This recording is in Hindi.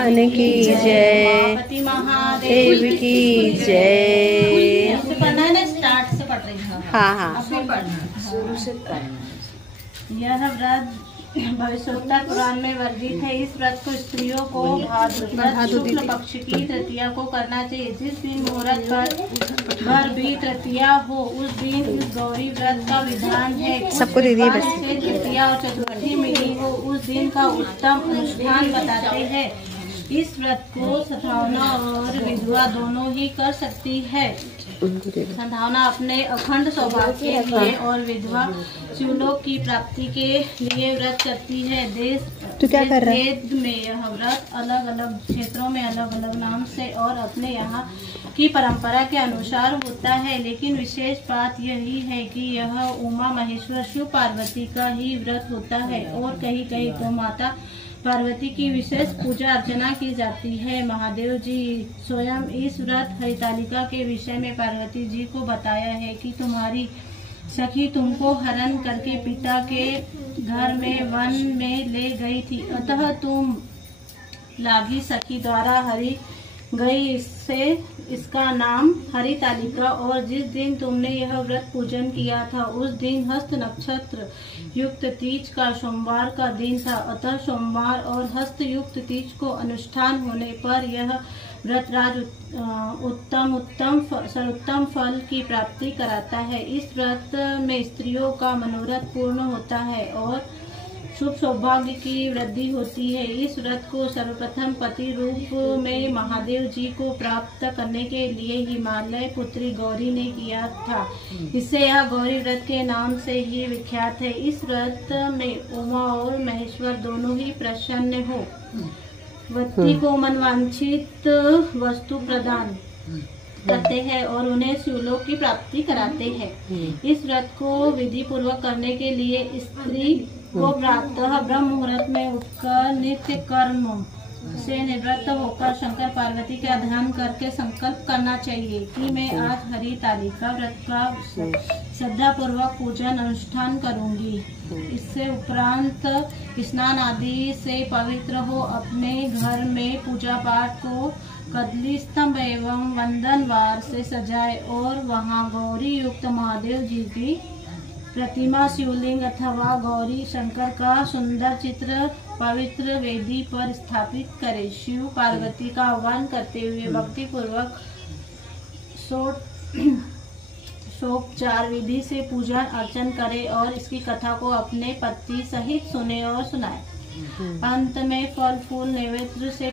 भगवान की जय, उमापति महादेव की जय। पढ़ना है ना, स्टार्ट से पढ़ रही हूँ। हाँ अभी पढ़ना, शुरू से पढ़ना। यह व्रत भविष्योत्तर पुराण में वर्णित है। इस व्रत को स्त्रियों को भाद्रपद शुक्ल पक्ष की तृतीया को करना चाहिए। जिस दिन मुहूर्त पर भर भी तृतीया हो, उस दिन इस गौरी व्रत का विधान है। सबको दे दिए से तृतीया और चतुर्थी मिली हो, उस दिन का उत्तम अनुष्ठान बताते हैं। इस व्रत को सद्भावना और विधवा दोनों ही कर सकती है। सद्भावना अपने अखंड सौभाग्य के लिए और विधवा शिवलोक की प्राप्ति के लिए व्रत करती है। देश वेद में यह व्रत अलग अलग क्षेत्रों में अलग अलग नाम से और अपने यहाँ की परंपरा के अनुसार होता है, लेकिन विशेष बात यही है कि यह उमा महेश्वर शिव पार्वती का ही व्रत होता है और कहीं कहीं तो माता पार्वती की विशेष पूजा अर्चना की जाती है। महादेव जी स्वयं इस व्रत हरितालिका के विषय में पार्वती जी को बताया है कि तुम्हारी सखी तुमको हरण करके पिता के घर में वन में ले गई थी, अतः तुम लागी सखी द्वारा हरि गई, इससे इसका नाम हरितालिका। और जिस दिन तुमने यह व्रत पूजन किया था, उस दिन हस्त नक्षत्र युक्त तीज का सोमवार का दिन था, अतः सोमवार और हस्त युक्त तीज को अनुष्ठान होने पर यह व्रत राज सर्वोत्तम फल की प्राप्ति कराता है। इस व्रत में स्त्रियों का मनोरथ पूर्ण होता है और शुभ सौभाग्य की वृद्धि होती है। इस व्रत को सर्वप्रथम पति रूप में महादेव जी को प्राप्त करने के लिए हिमालय पुत्री गौरी ने किया था। इससे यह गौरी व्रत के नाम से ही विख्यात है। इस व्रत में उमा और महेश्वर दोनों ही प्रसन्न हो व्यक्ति को मनवांछित वस्तु प्रदान करते हैं और उन्हें शिवलोक की प्राप्ति कराते हैं। इस व्रत को विधि पूर्वक करने के लिए स्त्री को प्रातः ब्रह्म मुहूर्त में उठकर नित्य कर्म से निवृत्त होकर शंकर पार्वती का ध्यान करके संकल्प करना चाहिए कि मैं आज हरितालिका व्रत का श्रद्धा पूर्वक पूजन अनुष्ठान करूंगी। इससे उपरांत स्नान आदि से पवित्र हो अपने घर में पूजा पाठ को कदली स्तंभ एवं वंदनवार से सजाए और वहां गौरी युक्त महादेव जी की प्रतिमा, शिवलिंग अथवा गौरी शंकर का सुंदर चित्र पवित्र वेदी पर स्थापित करें। शिव पार्वती का आह्वान करते हुए भक्ति पूर्वक षोडशोपचार विधि से पूजन अर्चन करें और इसकी कथा को अपने पति सहित सुने और सुनाए। अंत में फल फूल नैवेद्य से